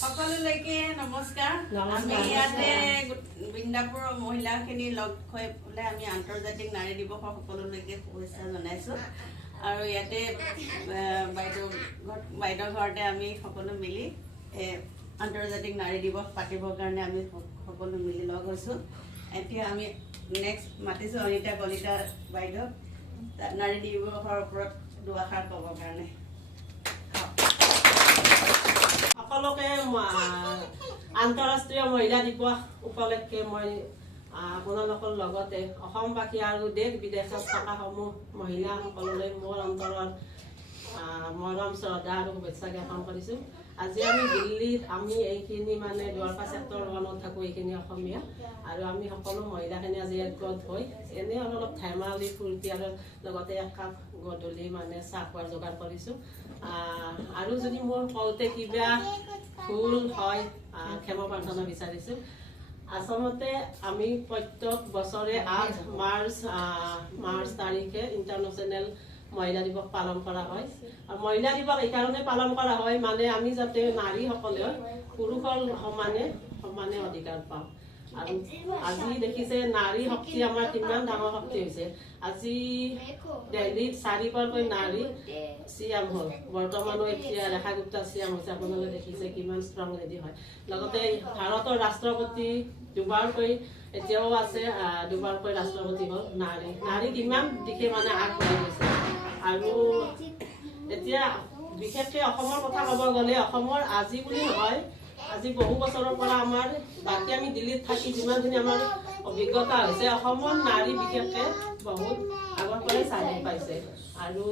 সকলোলৈকে নমস্কাৰ। আমি ইয়াতে বৃন্দাপুৰ মহিলাখিনি লগ হৈ পেলাই আমি আন্তৰ্জাতিক নাৰী দিৱসৰ সকলোলৈকে শুভেচ্ছা জনাইছোঁ। আৰু ইয়াতে বাইদেউ ঘৰতে আমি সকলো মিলি আন্তৰ্জাতিক নাৰী দিৱস পাতিবৰ কাৰণে আমি সকলো মিলি লগ হৈছোঁ। এতিয়া আমি নেক্সট মাতিছোঁ অনিতা কলিতা বাইদেউ নাৰী দিৱসৰ ওপৰত দুআষাৰ ক'বৰ কাৰণে। সকলোকে আন্তঃৰাষ্ট্ৰীয় মহিলা দিৱস উপলক্ষে মই আপোনালোকৰ লগতে অসমবাসী আৰু দেশ বিদেশত থকা সমূহ মহিলা সকলোলৈ মোৰ অন্তৰৰ মৰম শ্ৰদ্ধা আৰু শুভেচ্ছা জ্ঞাপন কৰিছোঁ। আজি আমি দিল্লীত আমি এইখিনি মানে দুৱাৰকা চেক্টৰ 1ত থাকোঁ, এইখিনি অসমীয়া আৰু আমি সকলো মহিলাখিনি আজি একগোট হৈ এনেই অলপ ধেমালি ফূৰ্তি আৰু লগতে একাপ গধূলি মানে চাহ খোৱাৰ যোগাৰ কৰিছোঁ। আৰু যদি মোৰ কওঁতে কিবা ভুল হয় ক্ষমা প্ৰাৰ্থনা বিচাৰিছোঁ। আচলতে আমি প্ৰত্যেক বছৰে 8 মাৰ্চ তাৰিখে ইণ্টাৰনেশ্যনেল মহিলা দিৱস পালন কৰা হয়। আৰু মহিলা দিৱস এইকাৰণে পালন কৰা হয় মানে আমি যাতে নাৰীসকলেও পুৰুষৰ সমানে অধিকাৰ পাওঁ। আৰু আজি দেখিছে নাৰী শক্তি আমাৰ কিমান ডাঙৰ শক্তি হৈছে। আজি দিল্লীত 4বাৰকৈ নাৰী চিএম হ'ল, বৰ্তমানো এতিয়া ৰেখা গুপ্তা চিএম হৈছে। আপোনালোকে দেখিছে কিমান ষ্ট্ৰং লেডি হয়। লগতে ভাৰতৰ ৰাষ্ট্ৰপতি দুবাৰকৈ এতিয়াও আছে, দুবাৰকৈ ৰাষ্ট্ৰপতি হ'ল নাৰী কিমান দিশে মানে আগবাঢ়ি গৈছে। আৰু এতিয়া বিশেষকৈ অসমৰ কথা ক'ব গ'লে অসমৰ আজি বুলি নহয়, আজি বহু বছৰৰ পৰা আমাৰ বাকী আমি দিল্লীত থাকি যিমানখিনি আমাৰ অভিজ্ঞতা হৈছে অসমৰ নাৰী বিশেষকৈ বহুত আগৰ পৰাই স্বাধীন পাইছে। আৰু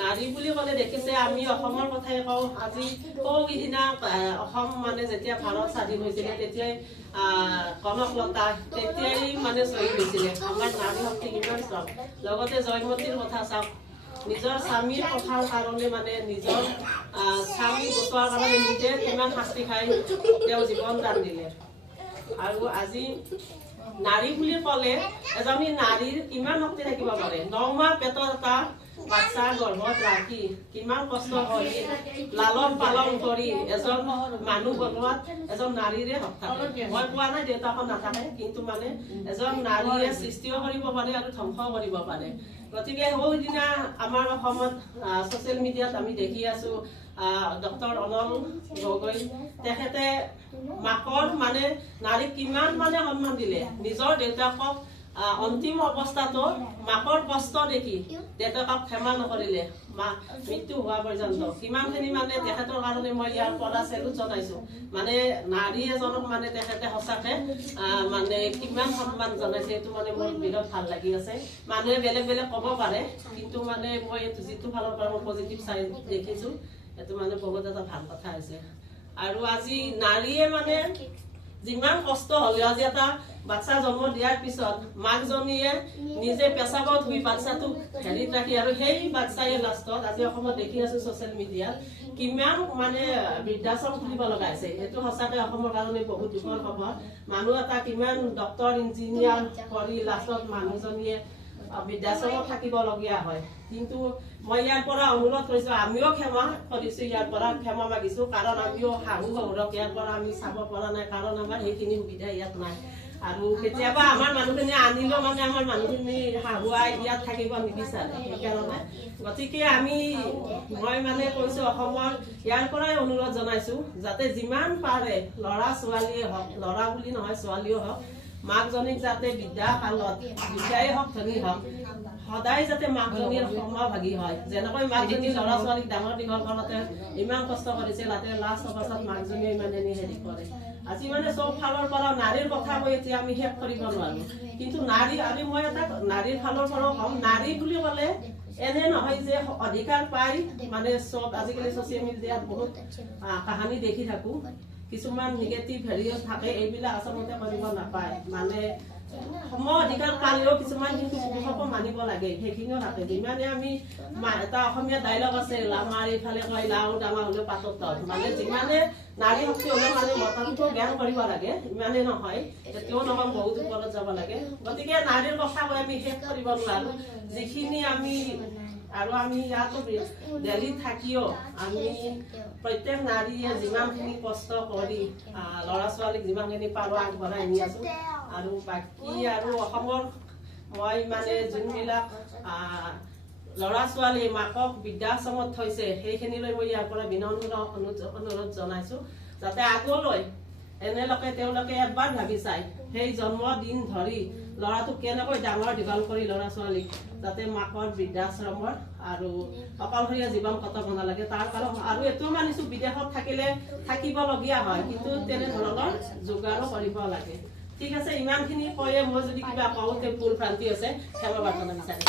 নাৰী বুলি ক'লে দেখিছে আমি অসমৰ কথাই কওঁ। আজি সিদিনা অসম মানে যেতিয়া ভাৰত স্বাধীন হৈছিলে তেতিয়াই কনকলতা তেতিয়াই মানে শ্বহীদ হৈছিলে। আমাৰ নাৰী শক্তি কিমান ষ্ট্ৰং। লগতে জয়মতীৰ কথা চাওক, নিজৰ স্বামীৰ কথাৰ কাৰণে মানে নিজৰ স্বামী বচোৱাৰ কাৰণে নিজে কিমান শাস্তি খাই তেওঁ জীৱন দান দিলে। আৰু আজি নাৰী বুলি ক'লে এজনী নাৰীৰ কিমান শক্তি থাকিব পাৰে। 9 মাহ পেটত এটা বাচ্চা গৰ্ভত ৰাখি কিমান কষ্ট কৰি লালন পালন কৰি এজন মানুহ বনোৱাত এজন নাৰীৰে হক থাকে। মই কোৱা নাই দেউতাকৰ নাথাকে, কিন্তু মানে এজন নাৰীয়ে সৃষ্টিও কৰিব পাৰে আৰু ধ্বংসও কৰিব পাৰে। গতিকে সেইদিনা আমাৰ অসমত ছ'চিয়েল মিডিয়াত আমি দেখি আছোঁ ডক্টৰ অনল গগৈ তেখেতে মাকৰ মানে নাৰীক কিমান মানে সন্মান দিলে। নিজৰ দেউতাকক অন্তিম অৱস্থাতো মাকৰ কষ্ট দেখি দেউতাকক ক্ষমা নকৰিলে, মৃত্যু হোৱা পৰ্যন্ত কিমানখিনি মানে তেখেতৰ কাৰণে মই ইয়াৰ পৰা চেলুট জনাইছোঁ। মানে নাৰী এজনক মানে তেখেতে সঁচাকে মানে কিমান সন্মান জনাইছে, এইটো মানে মোৰ বিৰাট ভাল লাগি আছে। মানুহে বেলেগ বেলেগ ক'ব পাৰে, কিন্তু মানে মই যিটো ফালৰ পৰা মই পজিটিভ চাই দেখিছোঁ এইটো মানে বহুত এটা ভাল কথা হৈছে। আৰু আজি নাৰীয়ে মানে যিমান কষ্ট হ'লেও আজি এটা বাচ্চা জন্ম দিয়াৰ পিছত মাকজনীয়ে নিজে পেচাবত ধুই বাচ্চাটোক হেৰিত ৰাখি আৰু সেই বাচ্চাই লাষ্টত আজি অসমত দেখি আছো ছ'চিয়েল মিডিয়াত কিমান মানে বৃদ্ধাশ্ৰম খুলিব লগা হৈছে। এইটো সঁচাকৈ অসমৰ কাৰণে বহুত দুখৰ খবৰ। মানুহ এটা কিমান ডক্টৰ ইঞ্জিনিয়াৰ কৰি লাষ্টত মানুহজনীয়ে বৃদ্ধাশ্ৰমত থাকিবলগীয়া হয়। কিন্তু মই ইয়াৰ পৰা অনুৰোধ কৰিছোঁ, আমিও ক্ষমা কৰিছোঁ, ইয়াৰ পৰা ক্ষমা মাগিছোঁ, কাৰণ আমিও শাহু শহুৰক ইয়াৰ পৰা আমি চাব পৰা নাই, কাৰণ আমাৰ সেইখিনি সুবিধা ইয়াত নাই। আৰু কেতিয়াবা আমাৰ মানুহখিনি আনিলেও মানে আমাৰ মানুহখিনি শাহুৱাই ইয়াত থাকিব নিবিচাৰে। সেইকাৰণে গতিকে মই মানে কৈছোঁ অসমৰ ইয়াৰ পৰাই অনুৰোধ জনাইছোঁ যাতে যিমান পাৰে ল'ৰা ছোৱালীয়ে হওক, ল'ৰা বুলি নহয় ছোৱালীও হওক, মাকজনীক যাতে বিদ্যা কালত বিদ্যাই হওক ধনী হওক সদায় যাতে মাকজনীৰ সমভাগী হয় যেনেকৈ মাকজনী ল'ৰা ছোৱালীক ডাঙৰ দীঘল কৰোঁতে ইমান কষ্ট কৰিছে তাতে লাষ্ট অৱস্থাত মাকজনীয়ে ইমানখিনি হেৰি কৰে আজি মানে চব ফালৰ পৰা নাৰীৰ কথা কৈ এতিয়া আমি শেষ কৰিব নোৱাৰো কিন্তু নাৰী আৰু মই এটা নাৰীৰ ফালৰ পৰাও কম নাৰী বুলি ক'লে এনে নহয় যে অধিকাৰ পাই মানে চব আজিকালি ছ'চিয়েল মিডিয়াত বহুত কাহিনী দেখি থাকো কিছুমান নিগেটিভ হেৰিও থাকে এইবিলাক আচলতে কৰিব নাপায় মানে সম অধিকাৰ পালেও কিছুমান কিন্তু পুৰুষকো মানিব লাগে সেইখিনিও থাকে যিমানে আমি এটা অসমীয়া ডাইলগ আছে আমাৰ এইফালে কয় লাও ডাঙৰ হ'লেও পাতত তল মানে যিমানে নাৰী শক্তি হ'লেও মানে মতামতো জ্ঞান কৰিব লাগে ইমানে নহয় তেতিয়াও নহয় বহুত ওপৰত যাব লাগে গতিকে নাৰীৰ কথা কৈ আমি শেষ কৰিব নোৱাৰো যিখিনি আমি আৰু আমি ইয়াতো দিল্লীত থাকিও আমি প্ৰত্যেক নাৰীয়ে যিমানখিনি কষ্ট কৰি ল'ৰা ছোৱালীক যিমানখিনি পাৰোঁ আগবঢ়াই নি আছো আৰু বাকী আৰু অসমৰ মই মানে যোনবিলাক ল'ৰা ছোৱালী মাকক বৃদ্ধাশ্ৰমত থৈছে সেইখিনিলৈ মই ইয়াৰ পৰা বিনম্ৰ অনুৰোধ জনাইছো যাতে আগলৈ এনেলোকে তেওঁলোকে এবাৰ ভাবি চাই সেই জন্মদিন ধৰি ল'ৰাটোক কেনেকৈ ডাঙৰ দীঘল কৰি ল'ৰা ছোৱালীক যাতে মাকৰ বৃদ্ধাশ্ৰমৰ আৰু অকলশৰীয়া জীৱন কটাব নালাগে তাৰ কাৰণ আৰু এইটো মানিছো বিদেশত থাকিলে থাকিবলগীয়া হয় কিন্তু তেনেধৰণৰ যোগাৰো কৰিব লাগে ঠিক আছে ইমানখিনি কৈয়ে মই যদি কিবা কওঁতে ভুল ভ্ৰান্তি আছে ক্ষমা প্ৰাৰ্থনা বিচাৰিম